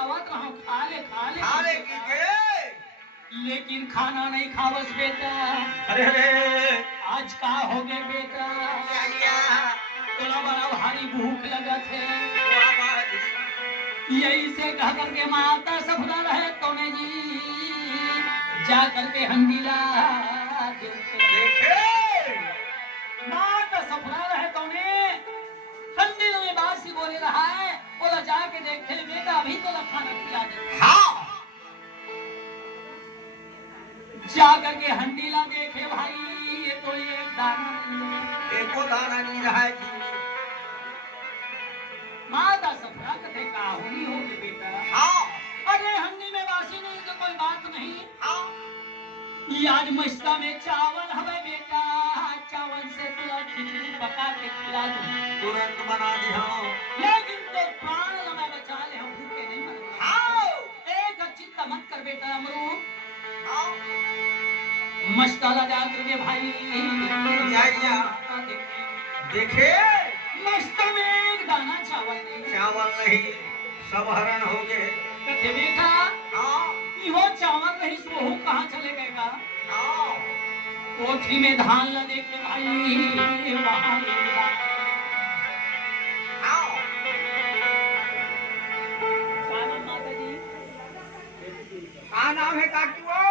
खिलावत रहो, खा ले की के लेकिन खाना नहीं खावस बेटा। अरे अरे आज का हो गए बेटा, तोला बड़ा भारी भूख लगत है। यही से कह करके माता सफरा रहे तो ने जी जा करके हंडीला देखे माता सफरा रहे तो ने हंडीला में बासी बोले रहा है। बोला जाके देखते बेटा अभी तो खाना खिला दे। हाँ जा करके हंडीला देखे भाई ये तो एक दाना नहीं है, एको दाना नहीं रहा है जी। माता सफरा कथे का होनी होगी बेटा। हाँ अरे हंडी में बासी नहीं तो कोई बात नहीं। हाँ ये आज मस्ता में चावल हमें बेटा, चावल से तुला खिचड़ी पका के खिला दूं, तुरंत बना दी हाँ। लेकिन तो प्राण हमें बचा ले, हम भूखे नहीं मरेंगे। हाँ एक चिंता मत कर बेटा अमरू। हाँ मस्ताला जा करके भाई देखे मस्त में एक दाना चावल नहीं। चावल नहीं, सब हरण हो गए। कथे बेटा हाँ इहो चावल नहीं सोहू कहाँ चले गए का। हाँ कोठी में धान ल देखे भाई वहाँ हाँ माता जी क्या नाम है काकी वो?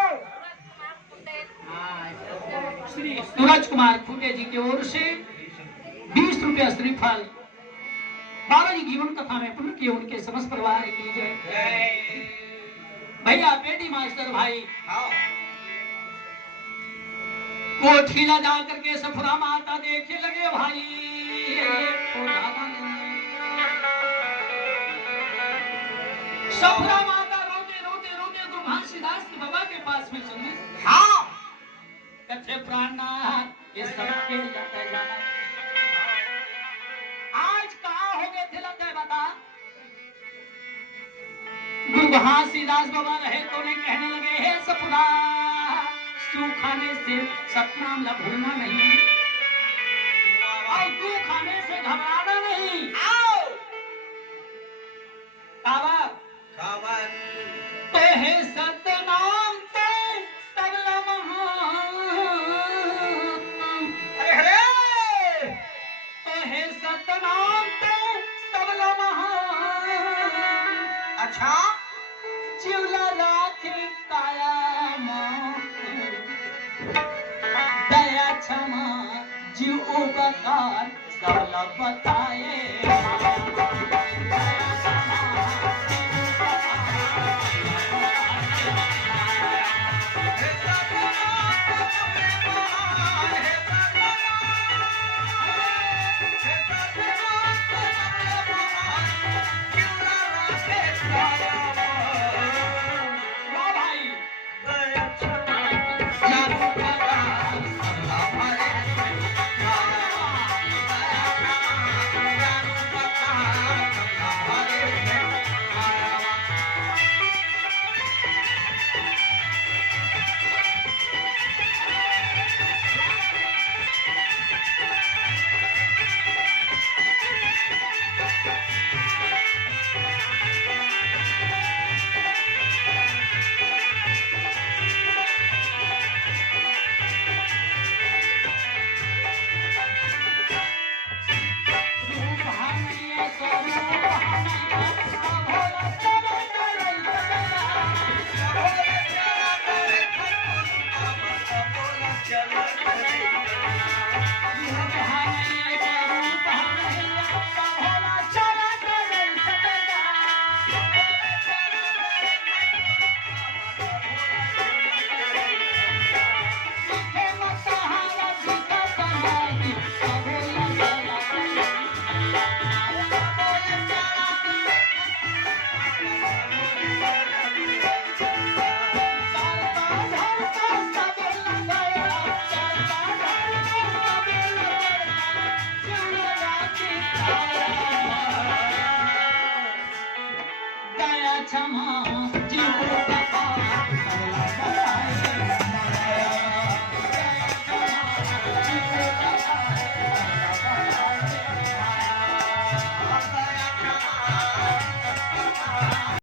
श्री सूरज कुमार खुटे जी की ओर से 20 रुपया श्रीफल। बाबा जी जीवन कथा में पुण्य की उनके समस्त परिवार की जय। भैया बेटी मास्टर भाई हाँ कोठीला जा करके सफरा माता देखे लगे भाई तो दाना नहीं। सफरा माता रोते रोते रोते दुर्भाषीदास के बाबा के पास में चली। हाँ कथे प्राणनाथ ये सबके लगे जाना। आज कहाँ हो गए थे लगता है बता। दुर्भाषीदास बाबा रहे तो ने कहने लगे हे सपना तू खाने से सतनाम ला भूलना नहीं, और तू खाने से घबराना नहीं। आओ काबा खावर तो हे सतनाम ते तगला महान। अरे अरे तो हे सतनाम ते तगला महान। अच्छा चिवला राखी काया मां दया क्षमा जीव उपकार सबला बताए। क्षमा जीव